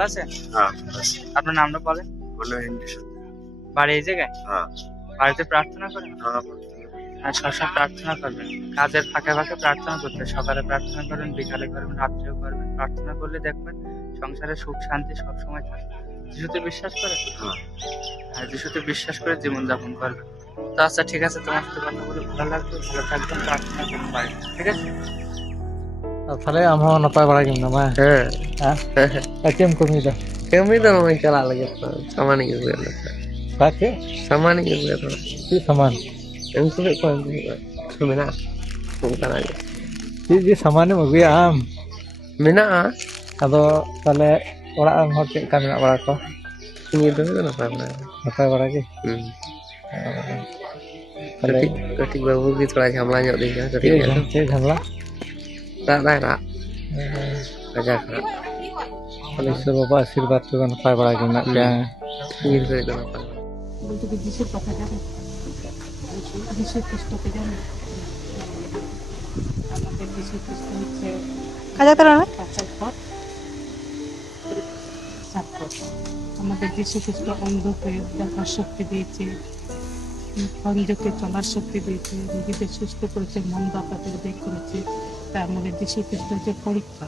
ভালো আছেন? হ্যাঁ, আপনার নামটা বলেন। বললো হিন্দি বাড়ি এই জায়গায়? হ্যাঁ বাড়িতে প্রার্থনা করেন? হ্যাঁ আর সবসময় প্রার্থনা করবেন। কাজের ফাঁকে ফাঁকে প্রার্থনা করতে, সকালে প্রার্থনা করেন, বিকালে করবেন, রাত্রেও করবেন। প্রার্থনা করলে দেখবেন সংসারে সুখ শান্তি সবসময় থাকে। যিশুতে বিশ্বাস করে? হ্যাঁ। আর যিশুতে বিশ্বাস করে জীবনযাপন করবে। তো আচ্ছা ঠিক আছে, তোমার সাথে কথা বলে ভালো লাগলো। ভালো থাকবেন, প্রার্থনা করুন বাড়িতে, ঠিক আছে? Thale amo napay baragim nama. Ha? Akem komida. Kami dah memang kalah lagi sama nih gitu kan. Bakke? Sama nih gitu kan. Ki saman. Yang sulit kau Mina, bukan aja. Ki samane magui am. Mina, Ado tale ora ang hor chek ka mena bara ko. ini itu kan apa mana? Napay baragi. Tale Ketik baru gitu lah hamla nyok deh kan. chek hamla. Tak tak. Aja kan. Tale ঈশ্বর বাবা আশীর্বাদ করবে napay baragim na kya. Ini itu kan apa? বলতে কি যিশুর কথা জানে? যিশু খ্রিস্টকে জানে? আমাদের যিশু খ্রিস্ট হচ্ছে কাঁচার পথ, সাক্ষর। আমাদের যিশু খ্রিস্ট অন্ধকে দেখার শক্তি দিয়েছে, খঞ্জকে চলার শক্তি দিয়েছে, রোগীদের সুস্থ করেছে, মন্দ আপাতকে বের করেছে। তাই আমাদের যিশু খ্রিস্ট হচ্ছে পরীক্ষা।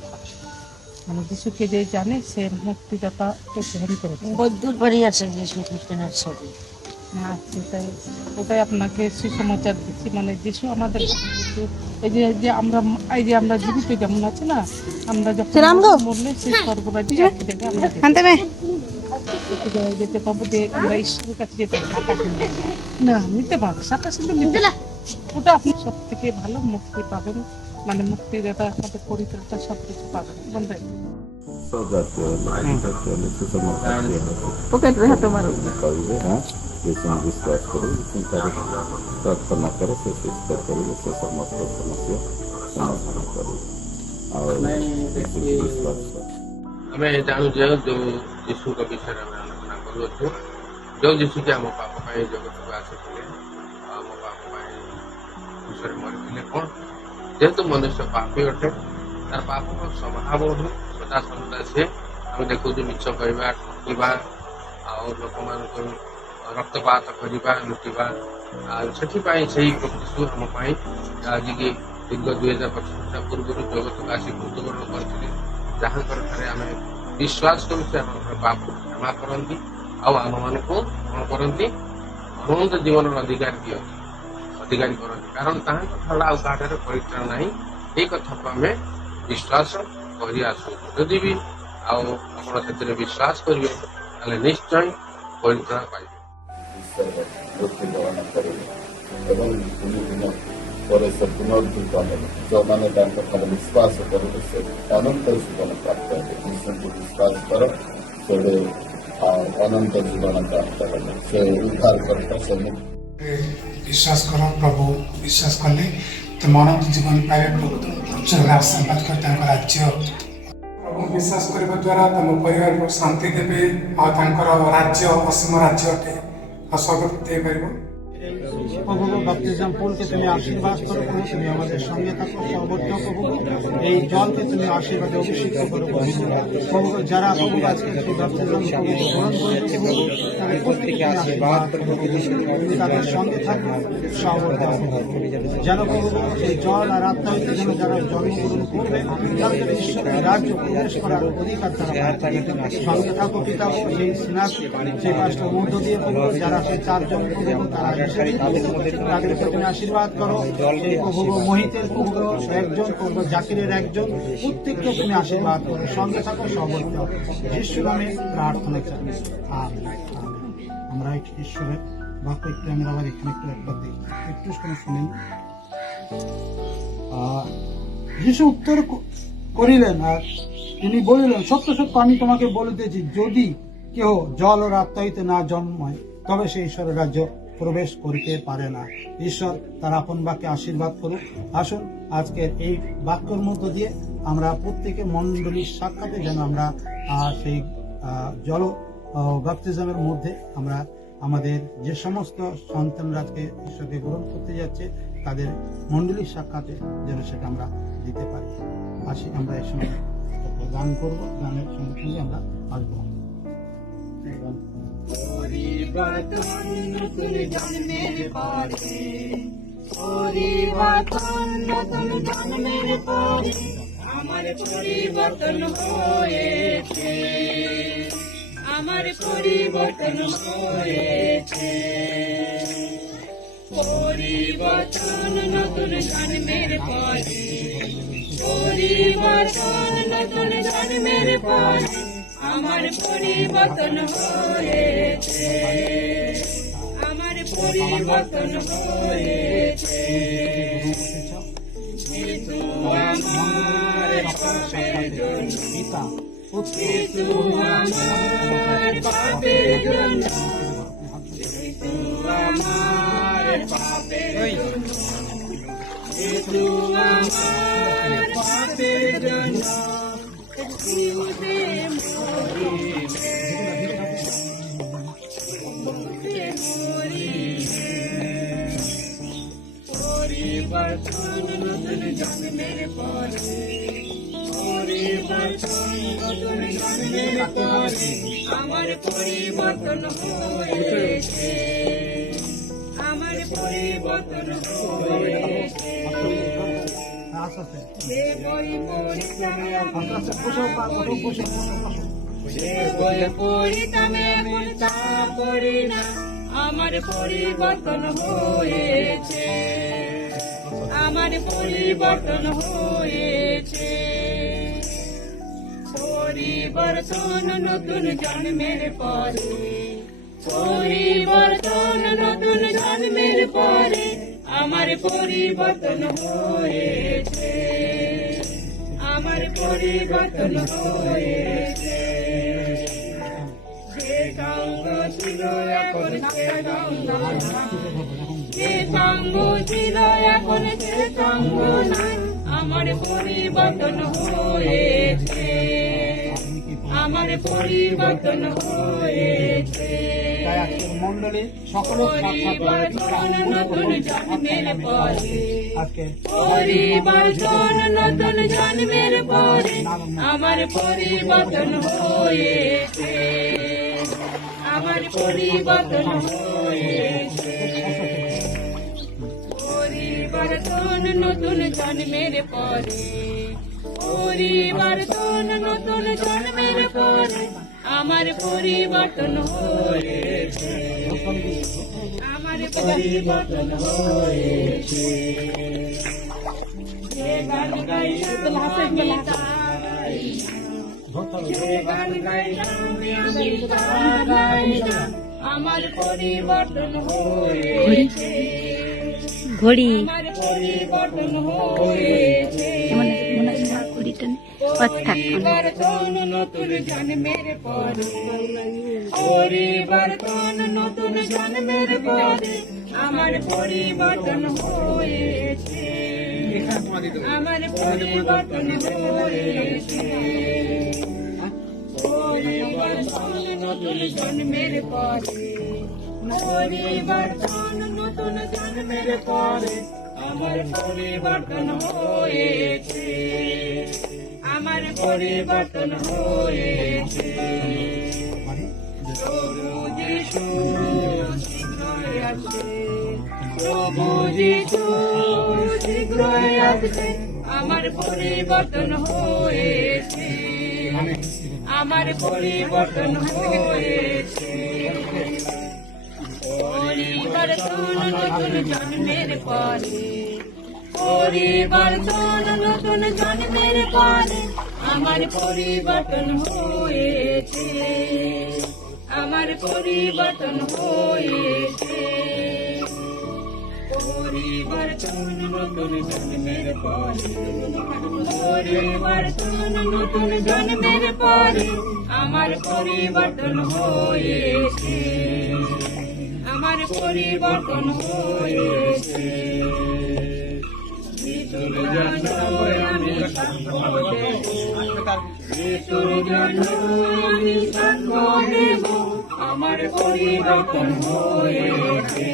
মানে যিশুকে যে জানে সে মুক্তিদাতাকে গ্রহণ করেছে। বৈদ্যুর বাড়ি আছে যিশু খ্রিস্টানের ছবি। আচ্ছা, ওটাই আপনাকে সুসমাচার দিচ্ছি। মানে যিশু আমাদের এই যে আমরা জীবিত যেমন আছে না, আমরা যখন মরলে সেই স্বর্গরাজ্যে আটকে দেবে আমরা যেতে পাবো, যে আমরা ঈশ্বরের কাছে যেতে না নিতে পারবো, সাথে সাথে নিতে ওটা আপনি সব থেকে ভালো মুক্তি পাবেন। মানে মুক্তিদাতা আমাদের পরিত্রাতা সব কিছু পাবেন বন্ধু। Oke, terlihat baru. Bisogna discutere, sentire प्रार्थना करो, फिर इसका करो, इससे समस्त समस्या समाधान करो और विश्वास करो। ଆମେ ଜାଣୁଛେ ଯୋଉ ଯୀଶୁଙ୍କ ବିଷୟରେ ଆମେ ଆଲୋଚନା କରୁଅଛୁ। ଯୋଉ ଯୀଶୁ କି ଆମ ପାପ ପାଇଁ ଜଗତକୁ ଆସିଥିଲେ, ଆମ ପାପ ପାଇଁ ବିଷୟରେ ମରିଥିଲେ। କ'ଣ ଯେହେତୁ ମନୁଷ୍ୟ ପାପୀ ଅଟେ, ତାର ପାପର ସ୍ୱଭାବ ହିଁ ସଦା ସର୍ବଦା ସିଏ ଆମେ ଦେଖୁଛୁ ମିଛ କହିବା, ଠକିବା, ଆଉ ଲୋକମାନଙ୍କୁ ରକ୍ତପାତ କରିବା, ଲୁଟିବା। ଆଉ ସେଥିପାଇଁ ସେଇ ଯୀଶୁ ଆମ ପାଇଁ ଆଜିକି ଦୀର୍ଘ 2025 ପୂର୍ବରୁ ଜଗତକୁ ଆସି ମୃତ୍ୟୁବରଣ କରିଥିଲେ, ଯାହାଙ୍କର ଠାରେ ଆମେ ବିଶ୍ୱାସ କରୁଛେ ଆମର ପାପ କ୍ଷମା କରନ୍ତି ଆଉ ଆମମାନଙ୍କୁ କ'ଣ କରନ୍ତି, ଅନନ୍ତ ଜୀବନର ଅଧିକାରୀ କରନ୍ତି। କାରଣ ତାହାଙ୍କ ଛଡ଼ା ଆଉ କାହାଠାରେ ପରିତ୍ରାଣ ନାହିଁ। ଏଇ କଥାକୁ ଆମେ ବିଶ୍ୱାସ କରି ଆସୁଛୁ। ଯଦି ବି ଆଉ ଆପଣ ସେଥିରେ ବିଶ୍ୱାସ କରିବେ ତାହେଲେ ନିଶ୍ଚୟ ପରିତ୍ରାଣ ପାଇବେ। ମୃତ୍ୟୁ ବରଣ କରିବେ ଏବଂ ତିନି ଦିନ ପରେ ସେ ପୁନରୁଦ୍ଧିତ ହେବେ। ଯେଉଁମାନେ ତାଙ୍କ ଠାରେ ବିଶ୍ୱାସ କରିବେ ସେ ଅନନ୍ତ ଜୀବନ ପ୍ରାପ୍ତ ହେବେ। ଈଶ୍ୱରଙ୍କୁ ବିଶ୍ୱାସ କର, ତେବେ ଅନନ୍ତ ଜୀବନ ପ୍ରାପ୍ତ ହେବେ। ସେ ଉଦ୍ଧାର କରିବ, ସେ विश्वास करो। प्रभु विश्वास कले तुम अनंत जीवन पाए। प्रभु आशीर्वाद कर राज्य प्रभु विश्वास करने द्वारा तुम परिवार को शांति देवे और राज्य असीम राज्य अटे स्वागत दे पार। প্রভু বাপ্তিজম ফুলকে তুমি আশীর্বাদ করো, প্রভু তুমি আমাদের সঙ্গে থাকো সর্বত্র। প্রভু এই জলকে তুমি আশীর্বাদে অভিষিক্ত করো প্রভু। যারা প্রভু আজকে সেই বাপ্তিজম গ্রহণ করেছে প্রভু, তাদের প্রত্যেকে আশীর্বাদ করো, তুমি তাদের সঙ্গে থাকো সর্বত্র। যেন প্রভু সেই জল আর আত্মা হইতে যেন যারা জন্মগ্রহণ করবে তাদের ঈশ্বরের রাজ্য প্রবেশ করার অধিকার তারা সঙ্গে থাকো পিতা। সেই সিনাস সেই পাঁচটার মধ্য দিয়ে প্রভু যারা সেই চারজন প্রভু তারা তাদেরকে তুমি আশীর্বাদ করো। প্রভু মহিতের প্রভু একজন, প্রভু জাকিরের একজন, প্রত্যেককে তুমি আশীর্বাদ করো, সঙ্গে থাকো সর্বত্র। যিশু নামে প্রার্থনা চাই, আমেন। আমরা ঈশ্বরের বাক্য একটু আমি আবার এখানে একবার দেখি, একটু শুনেন। যিশু উত্তর করিলেন আর তিনি বলিলেন, সত্য সত্য আমি তোমাকে বলিতেছি, যদি কেহ জল ও আত্মা হইতে না জন্মায় তবে সে ঈশ্বরের রাজ্য প্রবেশ করিতে পারে না। ঈশ্বর তার আপন বাক্যে আশীর্বাদ করুক। আসুন আজকের এই বাক্যের মধ্য দিয়ে আমরা প্রত্যেকে মণ্ডলীর সাক্ষাতে যেন আমরা সেই জল বাপ্তিজমের মধ্যে আমরা আমাদের যে সমস্ত সন্তানরা আজকে ঈশ্বরকে গ্রহণ করতে যাচ্ছে তাদের মণ্ডলীর সাক্ষাতে যেন সেটা আমরা দিতে পারি। আসি আমরা এই সময় গান করবো, গানের সঙ্গে সঙ্গে আমরা আসবো। পরিবর্তন নতুন জন্মের পরে, পরিবর্তন নতুন জন্মের পরে, আমার পরিবর্তন হয়েছে, আমার পরিবর্তন হয়েছে। পরিবর্তন নতুন জন্মের পরে, পরিবর্তন নতুন জন্মের পরে, আমার পরিবর্তন হয়েছে, আমার পরিবর্তন হয়েছে। কিন্তু আমার পাপের জন্য, কিন্তু আমার পাপের জন্য, কিন্তু আমার পাপের জন্য, কিন্তু আমার পাপের জন্য, ক্রুশে মরিলে, ক্রুশে মরিলে। পরিবর্তন নতুন জন্মের পরে, পরিবর্তন নতুন জন্মের পরে, আমার পরিবর্তন হয়েছে, আমার পরিবর্তন হয়েছে। যে বই পড়িতাম এখন যে বই পড়িতাম এখন তা পড়ি না, আমার পরিবর্তন হয়েছে, আমার পরিবর্তন হয়েছে। পরিবর্তন নতুন জন্মের পরে, পরিবর্তন নতুন জন্মের পরে, আমার পরিবর্তন হয়েছে, আমার পরিবর্তন হয়েছে। যে সঙ্গ ছিল এখন সে সঙ্গ নাই, যে সঙ্গ ছিল এখন সে সঙ্গ নাই, আমার পরিবর্তন হয়েছে, আমার পরিবর্তন হয়েছে। মন্ডলী সকল পরিবর্তন নতুন জন্মের পরে, আজকে পরিবর্তন নতুন জন্মের পরে, আমার পরিবর্তন হয়েছে, আমার পরিবর্তন হয়েছে। পরিবর্তন নতুন জন্মের পরে, পরিবর্তন নতুন জন্মের পরে, আমার পরিবর্তন হয়েছে, আমার পরিবর্তন হয়েছে। যে গান গাইলাম আমি তাই না, যে গান গাইলাম আমি তাই না, আমার পরিবর্তন হয়েছে, ঘড়ি আমার পরিবর্তন হয়েছে। পরিবর্তন নতুন জন্মের পরে, পরিবর্তন নতুন জন্মের পরে, আমার পরিবর্তন হয়েছে, আমার পরিবর্তন হয়েছে। পরিবর্তন নতুন জন্মের পরে, পরিবর্তন নতুন জন্মের পরে, আমার পরিবর্তন হয়েছে, আমার পরিবর্তন হয়েছে। প্রভু যিশু শীঘ্রই আসবে, প্রভু যিশু শীঘ্রই আসবে, আমার পরিবর্তন হয়েছে, আমার পরিবর্তন হয়েছে। পরিবর্তন নতুন জন্মের পরে, পরিবর্তন নতুন জন্মের পরে, আমার পরিবর্তন হয়েছে, আমার পরিবর্তন হয়েছে। পরিবর্তন নতুন জন্মের পরে, পরিবর্তন নতুন জন্মের পরে, আমার পরিবর্তন হয়েছে, আমার পরিবর্তন হয়েছে। যিশুর জন্য আমি সাক্ষ্য দেব, যিশুর জন্য আমি সাক্ষ্য দেব, আমার পরিবর্তন হয়েছে,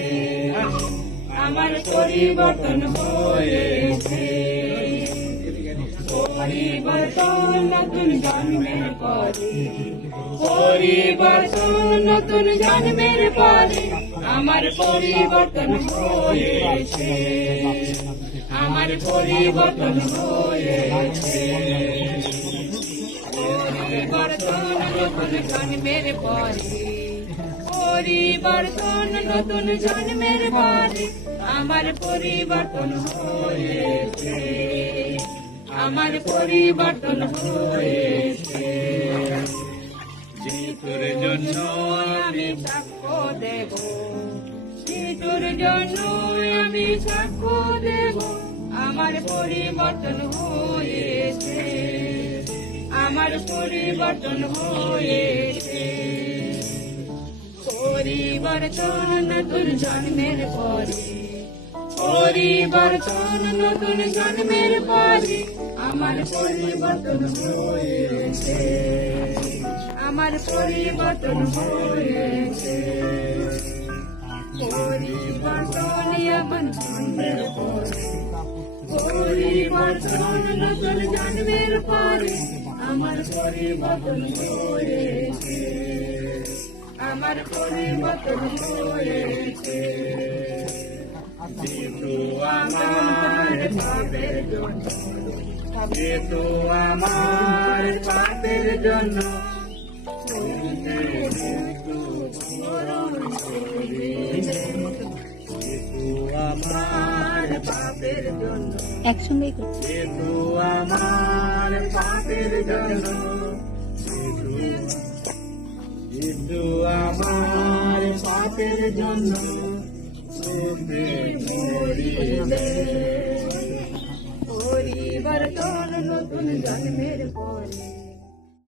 আমার পরিবর্তন হয়েছে। পরিবর্তন নতুন জন্মের পরে, পরিবর্তন নতুন জন্মের পরে আমার পরিবর্তন হয়েছে, আমার পরিবর্তন হয়েছে। পরিবর্তন নতুন জন্মের পরে, পরিবর্তন নতুন জন্মের পরে আমার পরিবর্তন হয়েছে, আমার পরিবর্তন হয়েছে। যিশুর জন্য আমি সাক্ষ্য দেব, যিশুর জন্য আমি সাক্ষ্য দেব, আমার পরিবর্তন হয়েছে, আমার পরিবর্তন হয়েছে। পরিবর্তন নতুন জন্মের পরে, পরিবর্তন নতুন জন্মের পরে আমার পরিবর্তন হয়েছে, আমার পরিবর্তন হয়েছে। পরিবর্তন আমার জন্মের পরে, পরিবর্তন নতুন জন্মের পরে আমার পরিবর্তন হয়েছে, আমার পরিবর্তন হয়েছে। যেহেতু আমার পাপের জন্য, যেহেতু আমার পাপের জন্য আমার পাপের জন্য, একসঙ্গেই করছি। যেহেতু আমার পাপের জন্য, যেহেতু আমার পাপের জন্য পরিবর্তন নতুন জন্মের পরে।